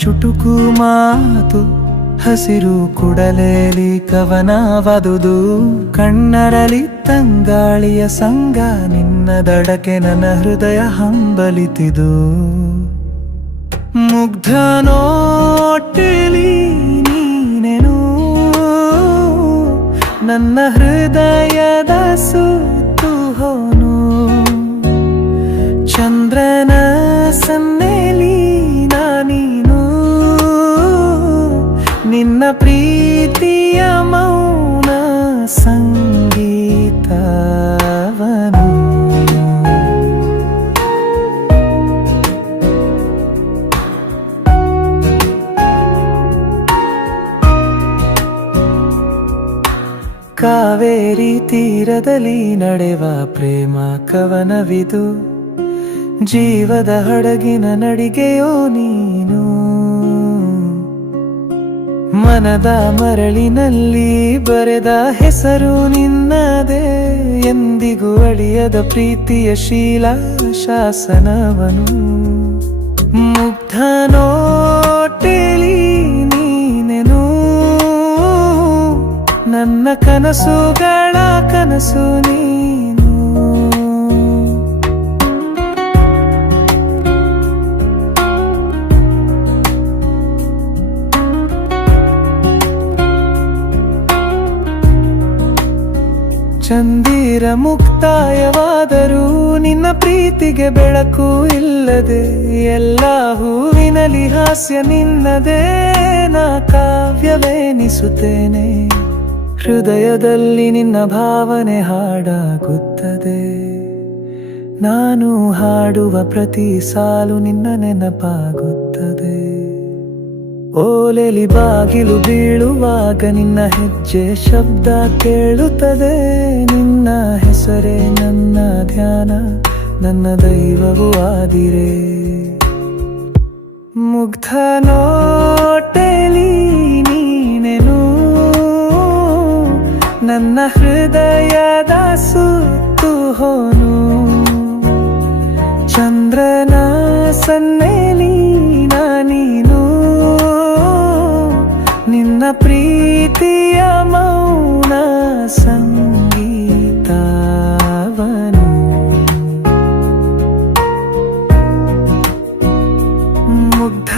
ಚುಟುಕು ಮಾತು ಹಸಿರು ಕುಡಲೇಲಿ ಕವನವಾದುದು ಕಣ್ಣರಲಿ ತಂಗಾಳಿಯ ಸಂಗ ನಿನ್ನ ದಡಕೆ ನನ್ನ ಹೃದಯ ಹಂಬಲಿತಿದು ಮುಗ್ಧ ನೋಟಲಿ ನೀನೆನು ನನ್ನ ಹೃದಯದ ಸುತ್ತು ಹೋನು ಚಂದ್ರನ ಸನ್ನೆಲಿ ನಾನೀನು ನಿನ್ನ ಪ್ರೀತಿಯ ಮೌನ ಸಂಗೀತವನು ಕಾವೇರಿ ತೀರದಲ್ಲಿ ನಡೆವ ಪ್ರೇಮ ಕವನವಿದು ಜೀವದ ಹಡಗಿನ ನಡಿಗೆಯೋ ನೀನು ಮನದ ಮರಳಿನಲ್ಲಿ ಬರೆದ ಹೆಸರು ನಿನ್ನದೇ ಎಂದಿಗೂ ಅಳಿಯದ ಪ್ರೀತಿಯ ಶೀಲ ಶಾಸನವನು ಮುಗ್ಧ ನೋಟಲಿ ನೀನೆನು ನನ್ನ ಕನಸುಗಳ ಕನಸು ನೀನು ಚಂದಿರ ಮುಕ್ತಾಯವಾದರೂ ನಿನ್ನ ಪ್ರೀತಿಗೆ ಬೆಳಕು ಇಲ್ಲದೆ ಎಲ್ಲ ಹೂವಿನಲಿ ಹಾಸ್ಯ ನಿನ್ನದೇ ನಾ ಕಾವ್ಯವೆನಿಸುತ್ತೇನೆ ಹೃದಯದಲ್ಲಿ ನಿನ್ನ ಭಾವನೆ ಹಾಡಾಗುತ್ತದೆ ನಾನು ಹಾಡುವ ಪ್ರತಿ ಸಾಲು ನಿನ್ನ ನೆನಪಾಗುತ್ತದೆ ಓಲೆಲಿ ಬಾಗಿಲು ಬೀಳುವಾಗ ನಿನ್ನ ಹೆಜ್ಜೆ ಶಬ್ದ ಕೇಳುತ್ತದೆ ನಿನ್ನ ಹೆಸರೇ ನನ್ನ ಧ್ಯಾನ ನನ್ನ ದೈವವು ಆದಿರೆ ಮುಗ್ಧ ನೋಟಲಿ ನೀನೆನು ನನ್ನ ಹೃದಯದ ಸುತ್ತು ಹೋನು ಚಂದ್ರನ ಸನ್ನೆಲಿ ನಾನೀನು ನಿನ್ನ ಪ್ರೀತಿಯ ಮೌನ ಸಂಗೀತವನು ಮುಗ್ಧ